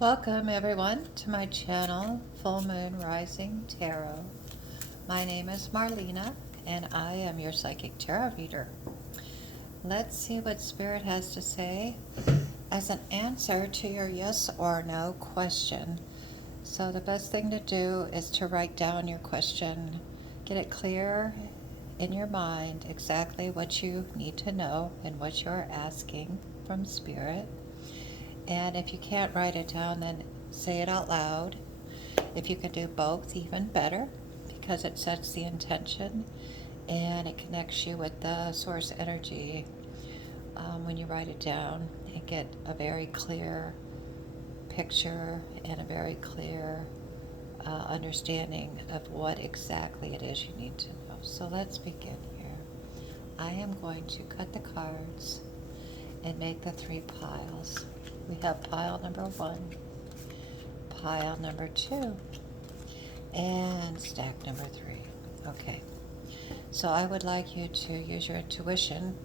Welcome everyone to my channel, Full Moon Rising Tarot. My name is Marlena and I am your psychic tarot reader. Let's see what Spirit has to say as an answer to your yes or no question. So the best thing to do is to write down your question, get it clear in your mind exactly what you need to know and what you're asking from Spirit. And if you can't write it down, then say it out loud. If you can do both, even better, because it sets the intention and it connects you with the source energy when you write it down and get a very clear picture and a very clear understanding of what exactly it is you need to know. So let's begin here. I am going to cut the cards and make the 3 piles. We have pile number 1, pile number 2, and stack number 3. Okay, so I would like you to use your intuition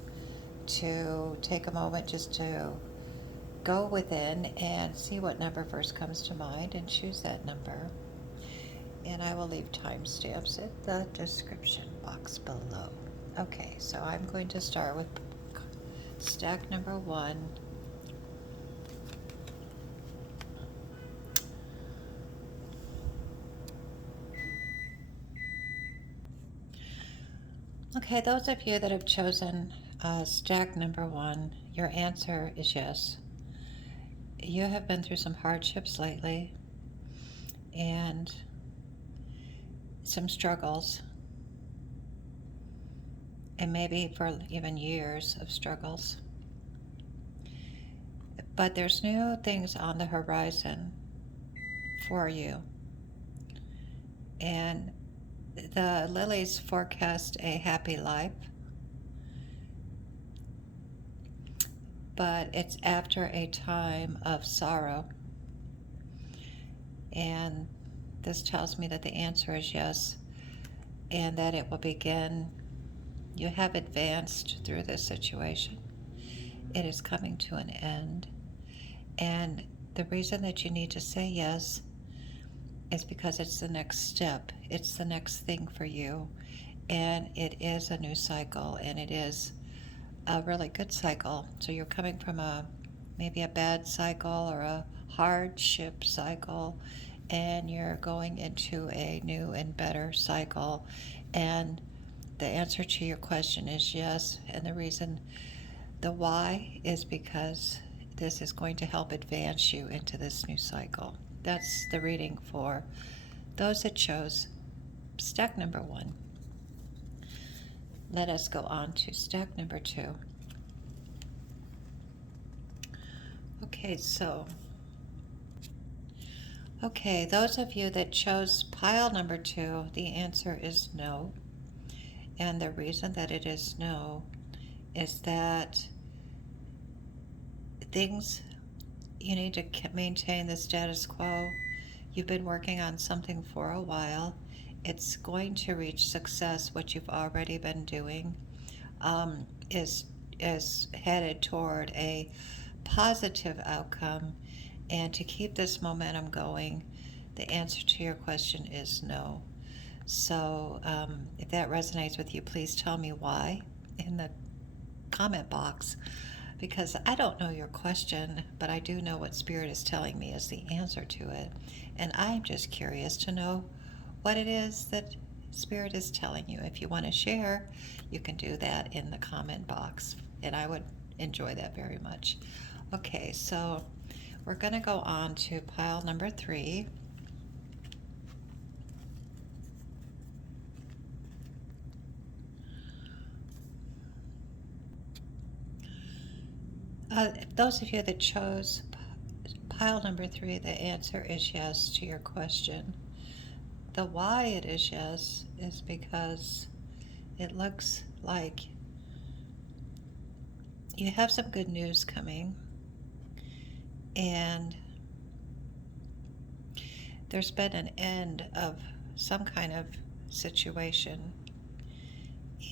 to take a moment just to go within and see what number first comes to mind and choose that number. And I will leave timestamps in the description box below. Okay, so I'm going to start with stack number 1. Okay, those of you that have chosen stack number 1, your answer is yes. You have been through some hardships lately and some struggles, and maybe for even years of struggles. But there's new things on the horizon for you. And the lilies forecast a happy life, but it's after a time of sorrow. And this tells me that the answer is yes, and that it will begin. You have advanced through this situation. It is coming to an end. And the reason that you need to say yes is because it's the next step. It's the next thing for you. And it is a new cycle, and it is a really good cycle. So you're coming from maybe a bad cycle or a hardship cycle, and you're going into a new and better cycle. And the answer to your question is yes. And the why is because this is going to help advance you into this new cycle. That's the reading for those that chose stack number 1. Let us go on to stack number 2. Okay, those of you that chose pile number 2, the answer is no. And the reason that it is no is that you need to maintain the status quo. You've been working on something for a while. It's going to reach success. What you've already been doing is headed toward a positive outcome. And to keep this momentum going, the answer to your question is no. So if that resonates with you, please tell me why in the comment box, because I don't know your question, but I do know what Spirit is telling me is the answer to it. And I'm just curious to know what it is that Spirit is telling you. If you want to share, you can do that in the comment box, and I would enjoy that very much. Okay, so we're going to go on to pile number 3. Those of you that chose pile number 3, the answer is yes to your question. The why it is yes is because it looks like you have some good news coming, and there's been an end of some kind of situation,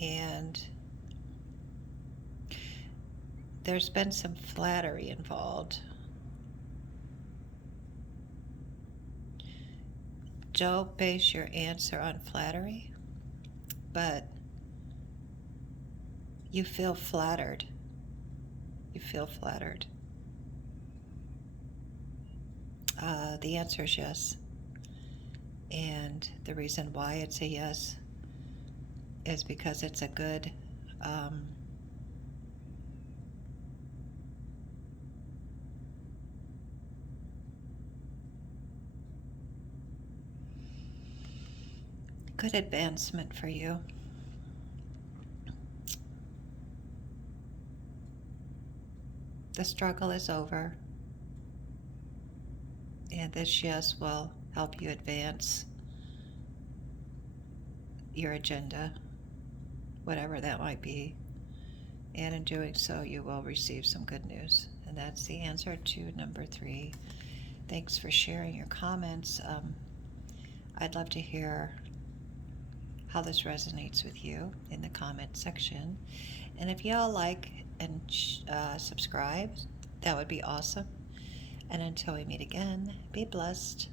and there's been some flattery involved. Don't base your answer on flattery, but you feel flattered. You feel flattered. The answer is yes. And the reason why it's a yes is because it's a good good advancement for you. The struggle is over, and this yes will help you advance your agenda, whatever that might be. And in doing so, you will receive some good news. And that's the answer to number 3. Thanks for sharing your comments. I'd love to hear how this resonates with you in the comment section. And if y'all like and subscribe, that would be awesome. And until we meet again, be blessed.